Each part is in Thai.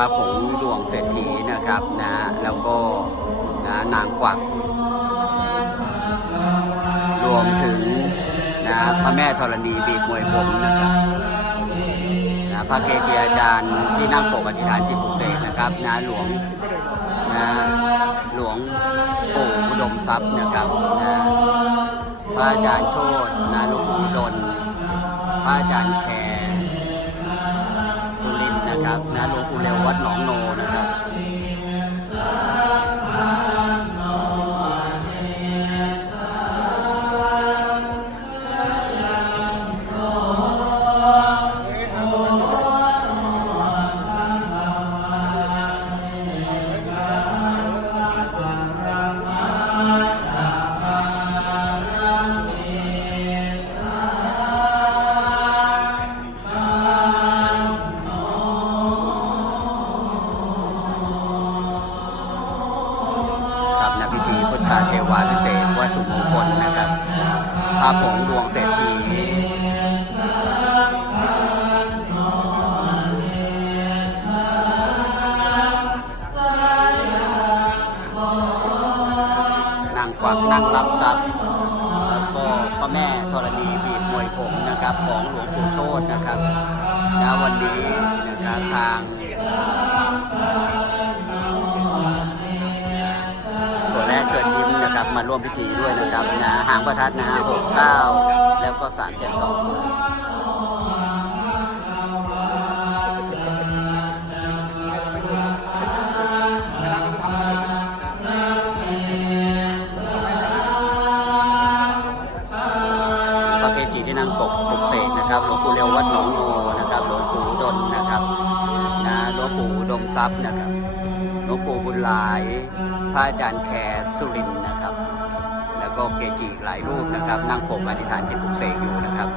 พระผงดวงเศรษฐีนะครับนะแล้วก็นะนางกวัก รวมถึงนะพระแม่ธรณีบีบมวยผมนะครับนะพระเกจิอาจารย์ที่นั่งปกอธิษฐานจิตปุกเสกนะครับนะหลวงนะหลวงปู่อุดมทรัพย์นะครับนะพระอาจารย์โชตนะหลวงปู่ดลพระอาจารย์แคร นะครับนะหลวงปู่เร็ววัดหนองโน ทธาเทวาพิเศษวัตถุมงคลนะครับพระผงดวงเศรษฐีนางกวักนางรับทรัพย์แล้วก็พระแม่ธรณีบีบมวยผมนะครับของหลวงปู่โชตนะครับณวันนี้นะครับทาง ร่วมพิธีด้วยนะครับนะหางประทัดนะฮะ69แล้วก็372พระเกจิที่นั่งปกปกเสกนะครับหลวงปู่เร็ววัดหนองโนนะครับหลวงปู่ดลนะครับนะหลวงปู่ดมทรัพย์นะครับหลวงปู่บุญหลาย พระอาจารย์แคร์สุรินทร์นะ ก็เกจิหลายรูปนะครับนั่งปกอธิษฐานจิตปลุกเสกอยู่นะครับ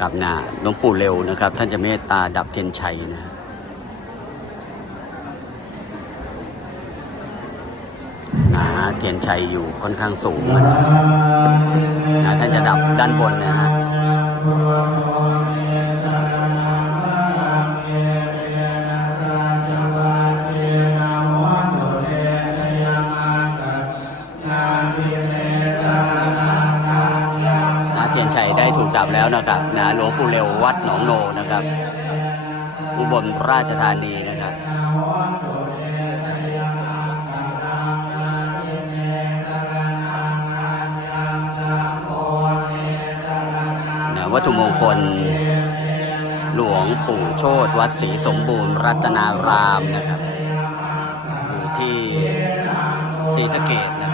กับนะหลวงปู่เร็วนะครับ ท่านจะเมตตาดับเทียนชัยนะนะเทียนชัยอยู่ค่อนข้างสูงนะนะท่านจะดับด้านบนนะฮะ ดับแล้วนะครับนะหลวงปู่เร็ววัดหนองโนนะครับอุบลราชธานีนะครับนะวัตถุมงคล หลวงปู่โชตวัดศรีสมบูรณ์ รัตนารามนะครับ อยู่ที่ศรีสะเกดนะครับ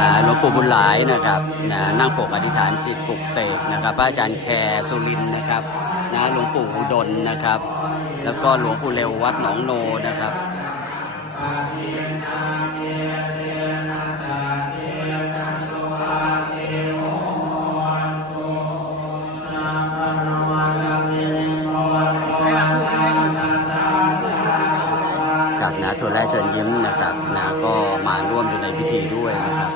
นะหลวงปู่บุญหลายนะครับนะนั่งปกอธิษฐานจิตปลุกเสกนะครับพระอาจารย์แคร์สุรินนะครับนะหลวงปู่อุดลนะครับ แล้วก็หลวงปู่เร็ววัดหนองโนนะครับครับนะทัวร์แรกเชิญยิ้มนะครับนะก็มาร่วมอยู่ในพิธีด้วยนะครับ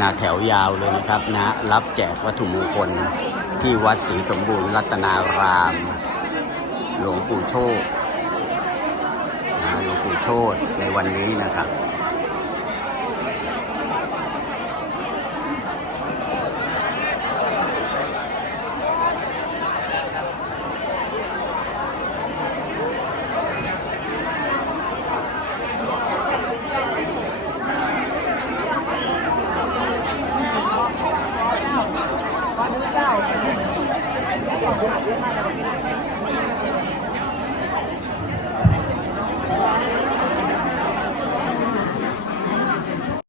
นาแถวยาวเลยนะครับนะรับแจกวัตถุมงคลที่วัดศรีสมบูรณ์รัตนาราม หลวงปู่โชคนะหลวงปู่โชตในวันนี้นะครับ